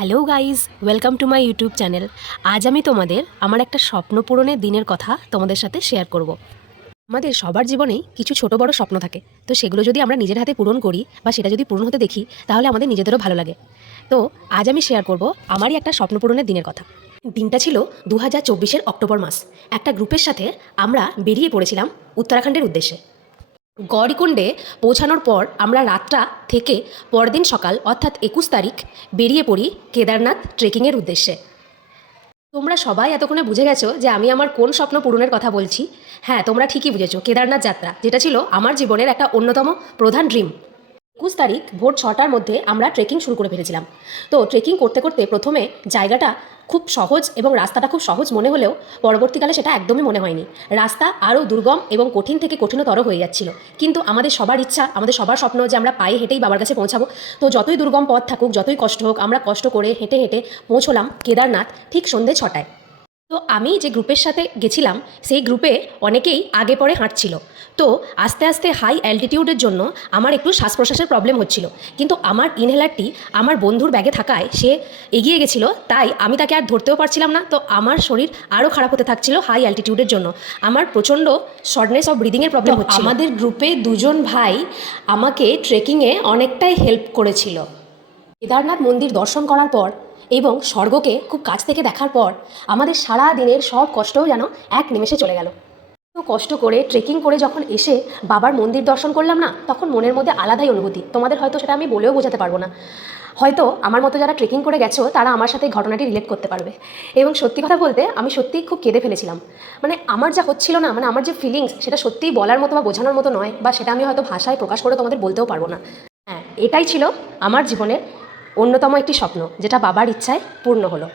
Hello guys, welcome to my YouTube channel. আজ আমি তোমাদের আমার একটা স্বপ্ন পূরণের দিনের কথা তোমাদের সাথে শেয়ার করব। আমাদের সবার জীবনেই কিছু ছোট বড় স্বপ্ন থাকে, তো সেগুলো যদি আমরা নিজের হাতে পূরণ করি বা সেটা যদি পূরণ হতে দেখি তাহলে আমাদের নিজেদেরও ভালো লাগে। তো আজ আমি শেয়ার করব আমারই একটা স্বপ্ন পূরণের দিনের কথা। দিনটা ছিল 2024-এর অক্টোবর মাস। একটা গ্রুপের সাথে আমরা বেরিয়ে পড়েছিলাম উত্তরাখণ্ডের উদ্দেশ্যে। গৌরীকুণ্ডে পৌঁছানোর পর আমরা রাতটা থেকে পরদিন সকাল অর্থাৎ 21 তারিখ বেরিয়ে পড়ি কেদারনাথ ট্রেকিংয়ের উদ্দেশ্যে। তোমরা সবাই এতক্ষণে বুঝে গেছো যে আমি আমার কোন স্বপ্ন পূরণের কথা বলছি। হ্যাঁ, তোমরা ঠিকই বুঝেছো, কেদারনাথ যাত্রা, যেটা ছিল আমার জীবনের একটা অন্যতম প্রধান ড্রিম। 21 তারিখ ভোর 6টার মধ্যে আমরা ট্রেকিং শুরু করে ফেলেছিলাম। তো ট্রেকিং করতে করতে প্রথমে জায়গাটা খুব সহজ এবং রাস্তাটা খুব সহজ মনে হলেও পরবর্তীকালে সেটা একদমই মনে হয়নি। রাস্তা আরও দুর্গম এবং কঠিন থেকে কঠিনতর হয়ে যাচ্ছিল। কিন্তু আমাদের সবার ইচ্ছা, আমাদের সবার স্বপ্ন যে আমরা পায়ে হেঁটেই বাবার কাছে পৌঁছাবো। তো যতই দুর্গম পথ থাকুক, যতই কষ্ট হোক, আমরা কষ্ট করে হেঁটে হেঁটে পৌঁছলাম কেদারনাথ ঠিক সন্ধ্যে 6টায়। তো আমি যে গ্রুপের সাথে গেছিলাম সেই গ্রুপে অনেকেই আগে পরে হাঁটছিল। তো আস্তে আস্তে হাই অ্যালটিটিউডের জন্য আমার একটু শ্বাস প্রশ্বাসের প্রবলেম হচ্ছিল, কিন্তু আমার ইনহেলারটি আমার বন্ধুর ব্যাগে থাকায় সে এগিয়ে গেছিল, তাই আমি তাকে আর ধরতেও পারছিলাম না। তো আমার শরীর আরও খারাপ হতে থাকছিল হাই অ্যালটিটিউডের জন্য। আমার প্রচণ্ড শর্টনেস অফ ব্রিদিংয়ের প্রবলেম হচ্ছিল। আমাদের গ্রুপে দুজন ভাই আমাকে ট্রেকিংয়ে অনেকটাই হেল্প করেছিল। কেদারনাথ মন্দির দর্শন করার পর এবং স্বর্গকে খুব কাছ থেকে দেখার পর আমাদের সারা দিনের সব কষ্টও যেন এক নিমেষে চলে গেল। তো কষ্ট করে ট্রেকিং করে যখন এসে বাবার মন্দির দর্শন করলাম না, তখন মনের মধ্যে আলাদাই অনুভূতি। তোমাদের হয়তো সেটা আমি বলেও বোঝাতে পারবো না। হয়তো আমার মতো যারা ট্রেকিং করে গেছো তারা আমার সাথে ঘটনাটি রিলেট করতে পারবে। এবং সত্যি কথা বলতে আমি সত্যিই খুব কেঁদে ফেলেছিলাম। মানে আমার যা হচ্ছিল না, মানে আমার যে ফিলিংস, সেটা সত্যিই বলার মতো বা বোঝানোর মতো নয়, বা সেটা আমি হয়তো ভাষায় প্রকাশ করে তোমাদের বলতেও পারবো না। হ্যাঁ, এটাই ছিল আমার জীবনের অন্যতম একটি স্বপ্ন, যেটা বাবার ইচ্ছায় পূর্ণ হলো।